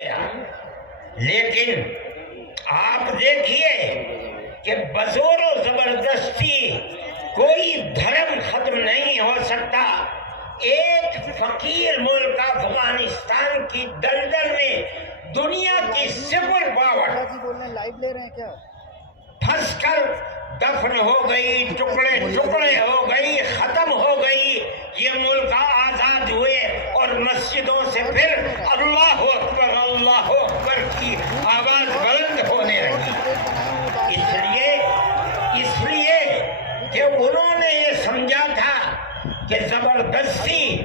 لیکن آپ دیکھیے کہ بزور و زبردستی کوئی دھرم ختم نہیں ہو سکتا۔ ایک فقیر ملک افغانستان کی دلدل میں دنیا کی سپر پاور پھنس کر دفن ہو گئی، ٹکڑے ٹکڑے ہو گئی، ختم ہو گئی۔ یہ ملک آزاد ہوئے اور مسجدوں سے پھر اللہ اکبر کی آواز بلند ہونے لگی۔ اس لیے کہ انہوں نے یہ سمجھا تھا کہ زبردستی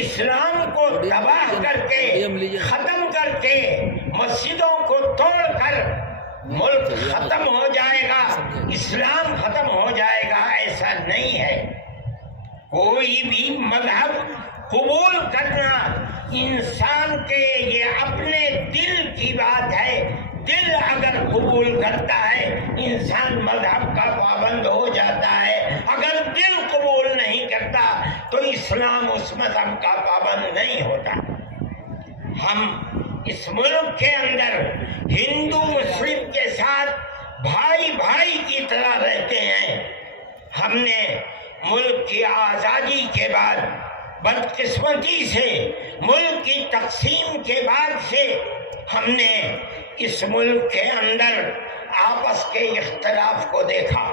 اسلام کو تباہ کر کے، ختم کر کے، مسجدوں کو توڑ کر ملک ختم ہو جائے گا، اسلام ختم ہو جائے گا۔ ایسا نہیں ہے۔ کوئی بھی مذہب قبول کرنا انسان کے یہ اپنے دل کی بات ہے۔ دل اگر قبول کرتا ہے انسان مذہب کا پابند ہو جاتا ہے، اگر دل قبول نہیں کرتا تو اسلام اس مذہب کا پابند نہیں ہوتا۔ ہم اس ملک کے اندر ہندو مسلم کے ساتھ بھائی بھائی کی طرح رہتے ہیں۔ ہم نے ملک کی آزادی کے بعد بدقسمتی سے، ملک کی تقسیم کے بعد سے ہم نے اس ملک کے اندر آپس کے اختلاف کو دیکھا،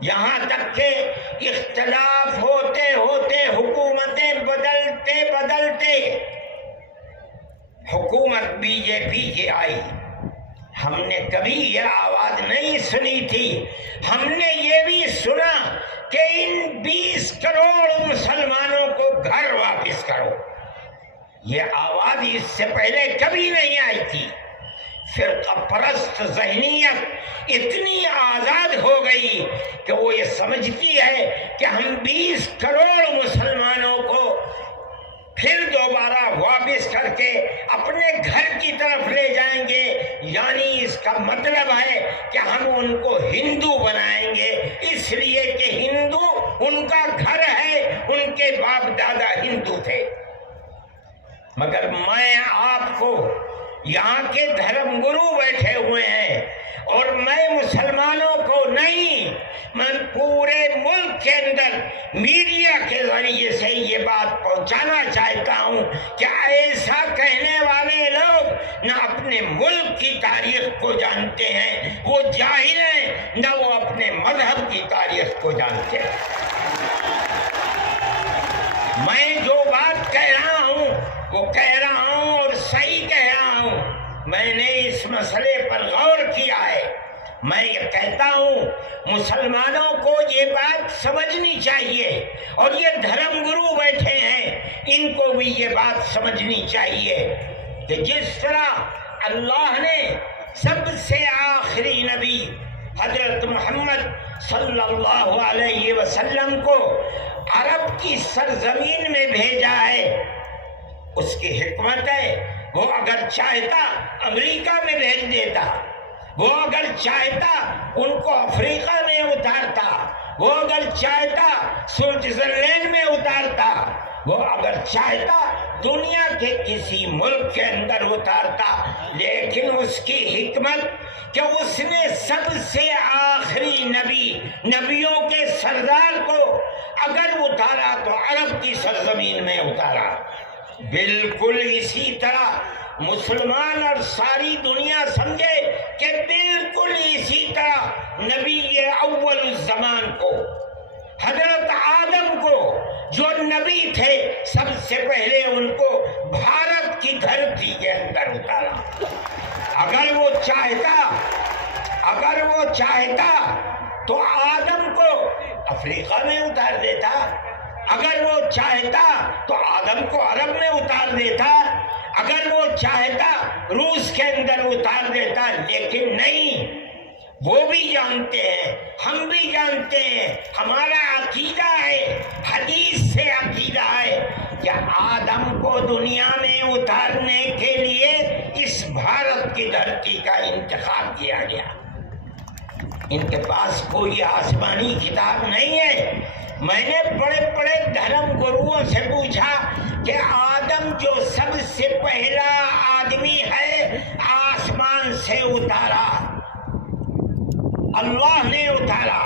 یہاں تک کہ اختلاف ہوتے ہوتے حکومتیں بدلتے بدلتے حکومت بی جے پی کی آئی۔ ہم نے کبھی یہ آواز نہیں سنی تھی۔ ہم نے یہ بھی سنا کہ ان 20 کروڑ مسلمانوں کو گھر واپس کرو۔ یہ آواز اس سے پہلے کبھی نہیں آئی تھی۔ فرقہ پرست ذہنیت اتنی آزاد ہو گئی کہ وہ یہ سمجھتی ہے کہ ہم 20 کروڑ مسلمانوں کو پھر دوبارہ واپس کر کے اپنے گھر کی طرف لے جائیں گے، یعنی اس کا مطلب ہے کہ ہم ان کو ہندو بنائیں گے، اس لیے کہ ہندو ان کا گھر ہے، ان کے باپ دادا ہندو تھے۔ مگر میں آپ کو، یہاں کے دھرم گرو بیٹھے ہوئے ہیں اور میں مسلمانوں کو نہیں، میں پورے ملک کے اندر میڈیا کے ذریعے سے یہ بات پہنچانا چاہتا ہوں کہ ایسا کہنے والے لوگ نہ اپنے ملک کی تاریخ کو جانتے ہیں، وہ جاہل ہیں، نہ وہ اپنے مذہب کی تاریخ کو جانتے ہیں۔ میں جو بات کہہ رہا ہوں وہ کہہ رہا ہوں اور صحیح کہہ رہا ہوں۔ میں نے اس مسئلے پر غور کیا ہے۔ میں یہ کہتا ہوں مسلمانوں کو یہ بات سمجھنی چاہیے، اور یہ دھرم گرو بیٹھے ہیں ان کو بھی یہ بات سمجھنی چاہیے کہ جس طرح اللہ نے سب سے آخری نبی حضرت محمد صلی اللہ علیہ وسلم کو عرب کی سرزمین میں بھیجا ہے، اس کی حکمت ہے۔ وہ اگر چاہتا امریکہ میں بھیج دیتا، وہ اگر چاہتا ان کو افریقہ میں اتارتا، وہ اگر چاہتا سوئٹزرلینڈ میں اتارتا، وہ اگر چاہتا دنیا کے کسی ملک کے اندر اتارتا، لیکن اس کی حکمت کہ اس نے سب سے آخری نبی، نبیوں کے سردار کو اگر اتارا تو عرب کی سرزمین میں اتارا۔ بالکل اسی طرح مسلمان اور ساری دنیا سمجھے کہ بالکل اسی طرح نبی اول الزمان کو، حضرت آدم کو جو نبی تھے، سب سے پہلے ان کو بھارت کی دھرتی کے اندر اتارا۔ اگر وہ چاہتا تو آدم کو افریقہ میں اتار دیتا، اگر وہ چاہتا تو آدم کو عرب میں اتار دیتا، اگر وہ چاہتا روس کے اندر اتار دیتا، لیکن نہیں۔ وہ بھی جانتے ہیں، ہم بھی جانتے ہیں، ہمارا عقیدہ ہے، حدیث سے عقیدہ ہے کہ آدم کو دنیا میں اتارنے کے لیے اس بھارت کی دھرتی کا انتخاب کیا گیا۔ ان کے پاس کوئی آسمانی کتاب نہیں ہے، میں نے بڑے بڑے دھرم گروؤں سے پوچھا کہ آدم جو سب سے پہلا آدمی ہے آسمان سے اتارا، اللہ نے اتارا،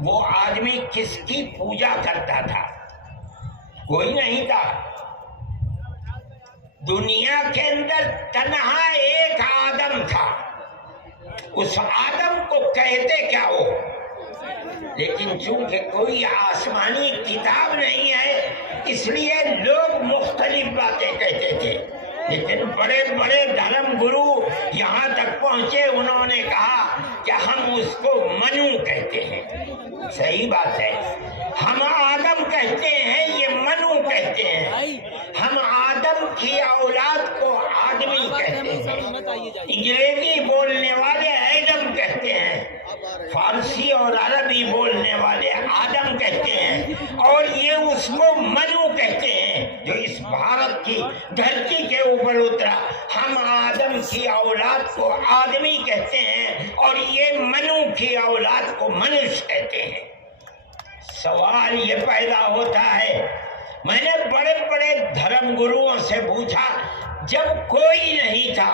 وہ آدمی کس کی پوجا کرتا تھا؟ کوئی نہیں تھا دنیا کے اندر، تنہا ایک آدم تھا۔ اس آدم کو کہتے کیا ہو؟ لیکن چونکہ کوئی آسمانی کتاب نہیں ہے اس لیے لوگ مختلف باتیں کہتے تھے، لیکن بڑے بڑے دھرم گرو یہاں تک پہنچے، انہوں نے کہا کہ ہم اس کو منو کہتے ہیں۔ صحیح بات ہے، ہم آدم کہتے ہیں، یہ منو کہتے ہیں۔ ہم آدم کی اولاد کو آدمی کہتے ہیں، انگریزی بولنے والے ایڈم کہتے ہیں، فارسی اور عربی بولنے والے آدم کہتے ہیں، اور یہ اس کو منو کہتے ہیں جو اس بھارت کی دھرتی کے اوپر اترا۔ ہم آدم کی اولاد کو آدمی کہتے ہیں اور یہ منو کی اولاد کو منش کہتے ہیں۔ سوال یہ پیدا ہوتا ہے، میں نے بڑے بڑے دھرم گروؤں سے پوچھا، جب کوئی نہیں تھا،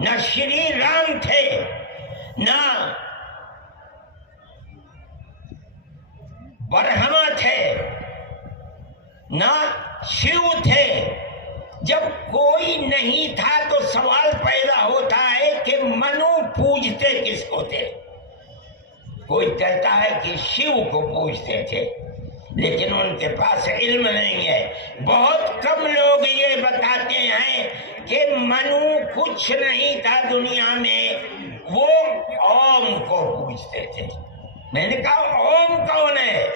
نہ شری رام تھے، نہ برہما تھے، نہ شیو تھے، جب کوئی نہیں تھا تو سوال پیدا ہوتا ہے کہ منو پوجتے کس کو تھے؟ کوئی کہتا ہے کہ شیو کو پوجتے تھے، لیکن ان کے پاس علم نہیں ہے۔ بہت کم لوگ یہ بتاتے ہیں کہ منو کچھ نہیں تھا دنیا میں، وہ اوم کو پوجتے تھے۔ میں نے کہا اوم کون ہے؟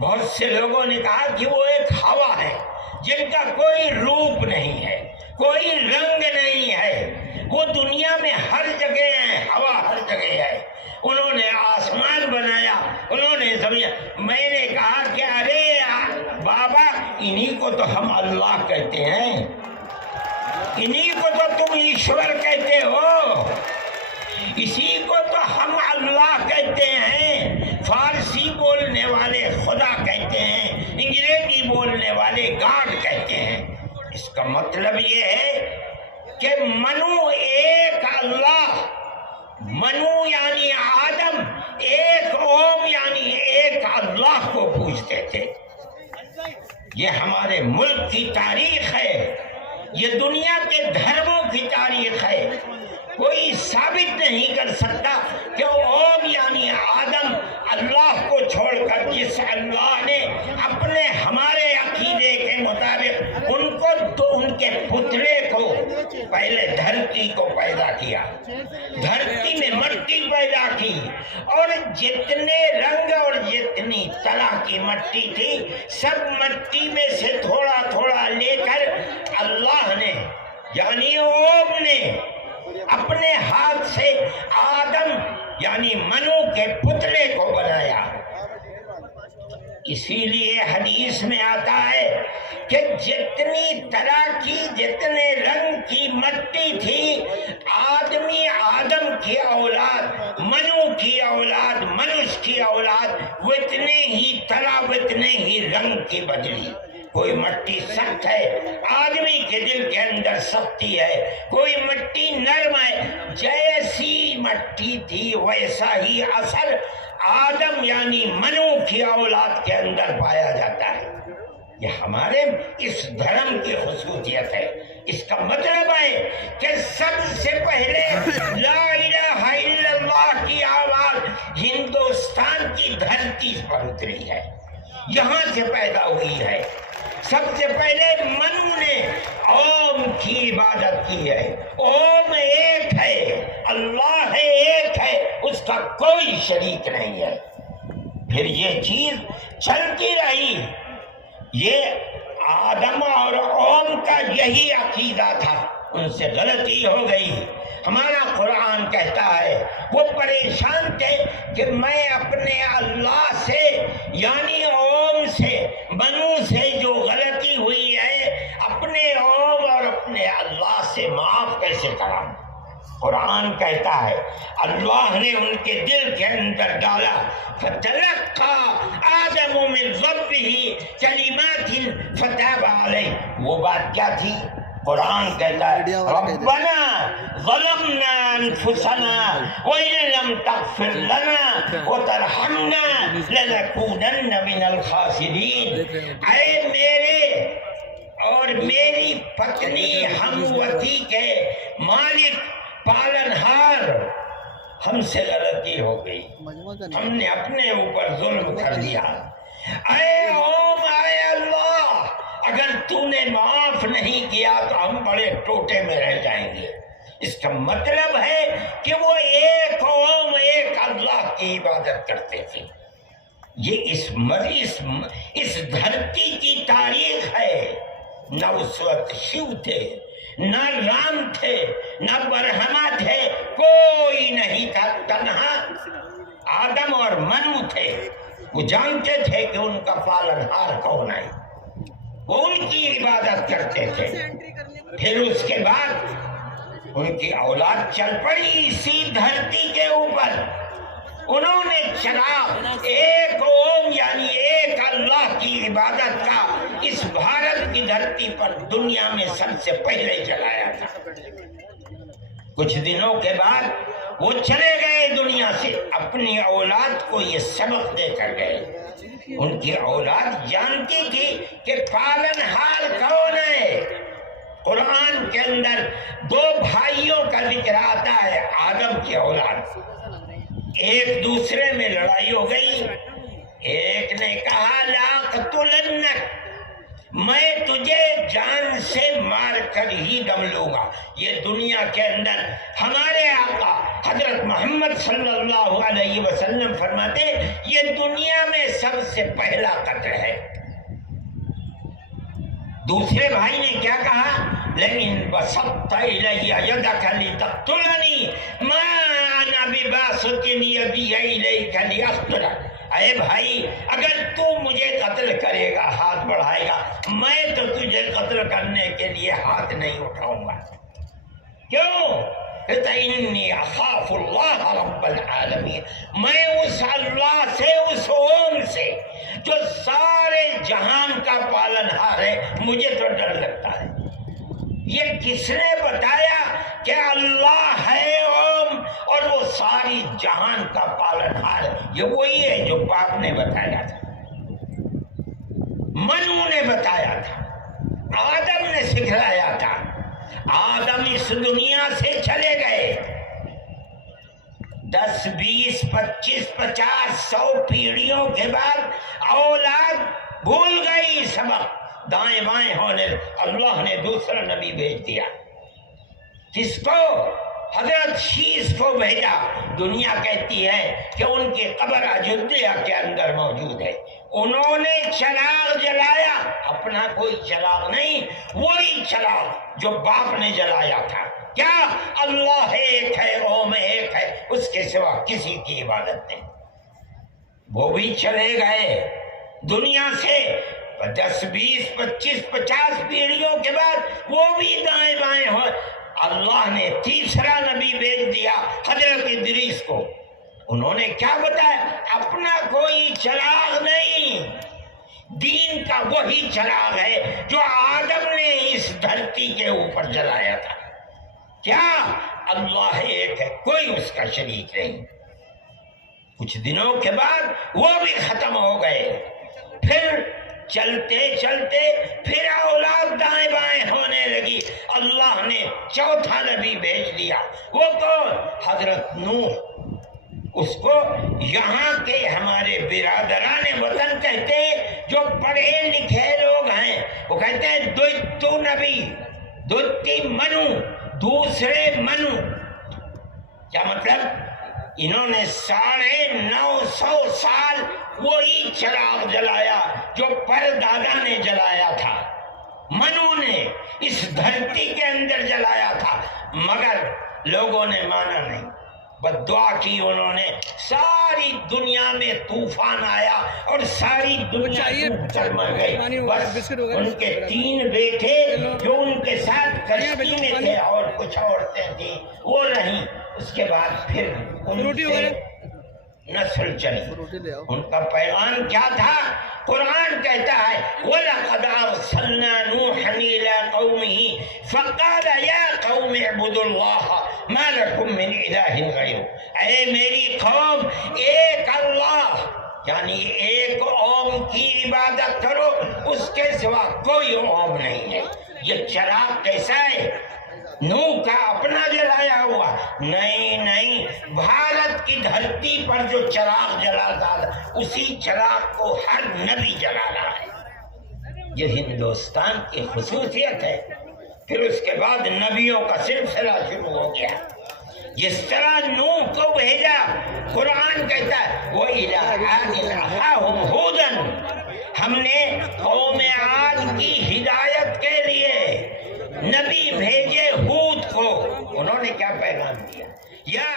بہت سے لوگوں نے کہا کہ وہ ایک ہوا ہے جن کا کوئی روپ نہیں ہے، کوئی رنگ نہیں ہے، وہ دنیا میں ہر جگہ ہے، ہوا ہر جگہ ہے۔ انہوں نے آسمان بنایا، انہوں نے زمین۔ میں نے کہا کہ ارے بابا، انہی کو تو ہم اللہ کہتے ہیں، انہی کو تو تم ایشور کہتے ہو، اسی کو تو ہم اللہ کہتے ہیں۔ فارسی بولنے والے خدا کہتے ہیں، انگریزی بولنے والے گاڈ کہتے ہیں۔ اس کا مطلب یہ ہے کہ منو ایک اللہ، منو یعنی آدم، ایک اوم یعنی ایک اللہ کو پوجتے تھے۔ یہ ہمارے ملک کی تاریخ ہے، یہ دنیا کے دھرموں کی تاریخ ہے۔ کوئی ثابت نہیں کر سکتا کہ اوم یعنی آدم اللہ کو چھوڑ کر جس اللہ نے اپنے ہمارے عقیدے کے مطابق ان کو تو ان کے پترے کو پہلے دھرتی کو پیدا کیا، دھرتی میں مٹی پیدا کی، اور جتنے رنگ اور جتنی طرح کی مٹی تھی سب مٹی میں سے تھوڑا تھوڑا لے کر اللہ نے یعنی اوم نے اپنے ہاتھ سے آدم یعنی منو کے پترے کو بنایا۔ اسی لیے حدیث میں آتا ہے کہ جتنی طرح کی جتنے رنگ کی مٹی تھی، آدمی آدم کی اولاد، منو کی اولاد، منش کی اولاد، وہ اتنے ہی طرح وہ اتنے ہی رنگ کی بدلی۔ کوئی مٹی سخت ہے، آدمی کے دل کے اندر سختی ہے، کوئی مٹی نرم ہے، جیسی مٹی تھی ویسا ہی اثر آدم یعنی منو کی اولاد کے اندر پایا جاتا ہے۔ یہ ہمارے اس دھرم کی خصوصیت ہے۔ اس کا مطلب ہے کہ سب سے پہلے لا الہ الا اللہ کی آواز ہندوستان کی دھرتی پر اتری ہے، یہاں سے پیدا ہوئی ہے۔ سب سے پہلے منو نے اوم کی عبادت کی ہے۔ اوم ایک ہے، اللہ ہے، ایک ہے، اس کا کوئی شریک نہیں ہے۔ پھر یہ چیز چلتی رہی، یہ آدم اور اوم کا یہی عقیدہ تھا، ان سے غلطی ہو گئی۔ ہمارا قرآن کہتا ہے وہ پریشان تھے کہ میں اپنے اللہ سے یعنی اوم سے، منو سے جو غلطی ہوئی ہے، اپنے اوم اور اپنے اللہ سے معاف کیسے کراؤں؟ قرآن کہتا ہے اللہ نے ان کے دل کے اندر ڈالا فَتَلَقَّى آدَمُ مِنْ رَبِّهِ كَلِمَاتٍ فَتَابَ عَلَيْهِ، وہ بات کیا تھی؟ قرآن کہتا ہے ربنا ظلمنا انفسنا وَإِن لَمْ تَغْفِرْ لَنَا وَتَرْحَمْنَا لَنَكُونَنَّ مِنَ الْخَاسِرِينَ، اے میرے اور میری پتنی ہموتی کے مالک پالنہار، ہم سے غلطی ہو گئی، ہم نے اپنے اوپر ظلم کر دیا، اے اوم اے اللہ اگر تو نے معاف نہیں کیا تو ہم بڑے ٹوٹے میں رہ جائیں گے۔ اس کا مطلب ہے کہ وہ ایک اوم ایک اللہ کی عبادت کرتے تھے۔ یہ اس دھرتی کی تاریخ ہے، نہ اس وقت شیو تھے، نہ رام تھے، نہ برہما تھے، کوئی نہیں تھا، تنہا آدم اور منو تھے۔ وہ جانتے تھے کہ ان کا پالنہار کون ہے، وہ ان کی عبادت کرتے تھے۔ پھر اس کے بعد ان کی اولاد چل پڑی اسی دھرتی کے اوپر، انہوں نے چراغ ایک اوم یعنی ایک اللہ کی عبادت کا اس بھارت کی دھرتی پر دنیا میں سب سے پہلے جلایا تھا۔ کچھ دنوں کے بعد وہ چلے گئے دنیا سے، اپنی اولاد کو یہ سبق دے کر گئے۔ ان کی اولاد جانتی تھی کہ پالنہار کون ہے۔ قرآن کے اندر دو بھائیوں کا ذکر آتا ہے، آدم کی اولاد، ایک دوسرے میں لڑائی ہو گئی، ایک نے کہا لَأَقْتُلَنَّكَ، میں تجھے جان سے مار کر ہی دم لوں گا۔ یہ دنیا کے اندر ہمارے آقا حضرت محمد صلی اللہ علیہ وسلم فرماتے یہ دنیا میں سب سے پہلا قتل ہے۔ دوسرے بھائی نے کیا کہا؟ لیکن بسطت الی یدک لتقتلنی ما انا بباسط یدی الیک لاقتلک، اے بھائی اگر تو مجھے قتل کرے گا، ہاتھ بڑھائے گا، میں تو تجھے قتل کرنے کے لیے ہاتھ نہیں اٹھاؤں گا۔ کیوں؟ انی اخاف اللہ رب العالمین، میں اس اللہ سے، اس اوم سے جو سارے جہان کا پالنہار ہے، مجھے تو ڈر لگتا ہے۔ یہ کس نے بتایا کہ اللہ ہے اوم اور وہ ساری جہان کا پالنہار ہے؟ یہ وہی ہے جو باپ نے بتایا تھا، منو نے بتایا تھا، آدم نے سکھلایا تھا۔ آدم اس دنیا سے چلے گئے، 10 20 25 50 100 پیڑھیوں کے بعد اولاد بھول گئی سبق، دائیں بائیں ہونے، اللہ نے دوسرا نبی بھیج دیا۔ کس کو؟ حضرت شیس کو بھیجا۔ دنیا کہتی ہے کہ ان کی قبر اجودھیا کے اندر موجود ہے۔ انہوں نے چراغ جلایا، اپنا کوئی چراغ نہیں، وہی چراغ جو باپ نے جلایا تھا۔ کیا؟ اللہ ایک ہے، اوم ایک ہے، اس کے سوا کسی کی عبادت نہیں۔ وہ بھی چلے گئے دنیا سے، 10 20 25 50 پیڑھیوں کے بعد وہ بھی دائیں بائیں ہو۔ اللہ نے تیسرا نبی بھیج دیا حضرت ادریس کو۔ انہوں نے کیا بتایا؟ اپنا کوئی چراغ نہیں، دین کا وہی چراغ ہے جو آدم نے اس دھرتی کے اوپر جلایا تھا۔ کیا؟ اللہ ایک ہے، کوئی اس کا شریک نہیں۔ کچھ دنوں کے بعد وہ بھی ختم ہو گئے، پھر چلتے چلتے پھر اولاد دائیں بائیں ہونے لگی۔ اللہ نے چوتھا نبی بھیج دیا، وہ کون؟ حضرت نوح۔ اس کو یہاں کے ہمارے برادران وطن کہتے ہیں، جو پڑھے لکھے لوگ ہیں، وہ کہتے ہیں دوتو نبی، دوتی منو، دوسرے منو۔ کیا مطلب؟ انہوں نے 950 سال وہی چراغ جلایا جو پردادا نے جلایا تھا، منو نے اس دھرتی کے اندر جلایا تھا، مگر لوگوں نے مانا نہیں۔ بددعا کی انہوں نے، ساری دنیا میں طوفان آیا اور ساری دنیا ڈوب کر مر گئی، بس ان کے 3 بیٹے جو ان کے ساتھ کشتی میں تھے اور کچھ عورتیں تھیں وہ رہیں، اس کے بعد پھر ان سے نسل چلی۔ ان کا پیغام کیا تھا؟ قرآن کہتا ہے وَلَقَدْ أَرْسَلْنَا نُوحًا إِلَىٰ قَوْمِهِ فَقَالَ يَا قَوْمِ اعْبُدُوا اللَّهَ مَا لَكُم مِّنْ إِلَٰهٍ غَيْرُهُ، اے میری قوم ایک اللہ یعنی ایک قوم کی عبادت کرو، اس کے سوا کوئی قوم نہیں ہے۔ یہ چراغ کیسا ہے؟ نوح کا اپنا جلایا ہوا نہیں، بھارت کی دھرتی پر جو چراغ جلاتا تھا اسی چراغ کو ہر نبی جلا رہا ہے، یہ ہندوستان کی خصوصیت ہے۔ پھر اس کے بعد نبیوں کا سلسلہ شروع ہو گیا، جس طرح نوح کو بھیجا، قرآن کہتا ہے وَإِلَىٰ عَادٍ أَخَاهُمْ هُودًا، ہم نے قوم عاد کی ہدایت کے لیے نبی بھیجے ہود کو، انہوں نے کیا پیغام دیا؟ یا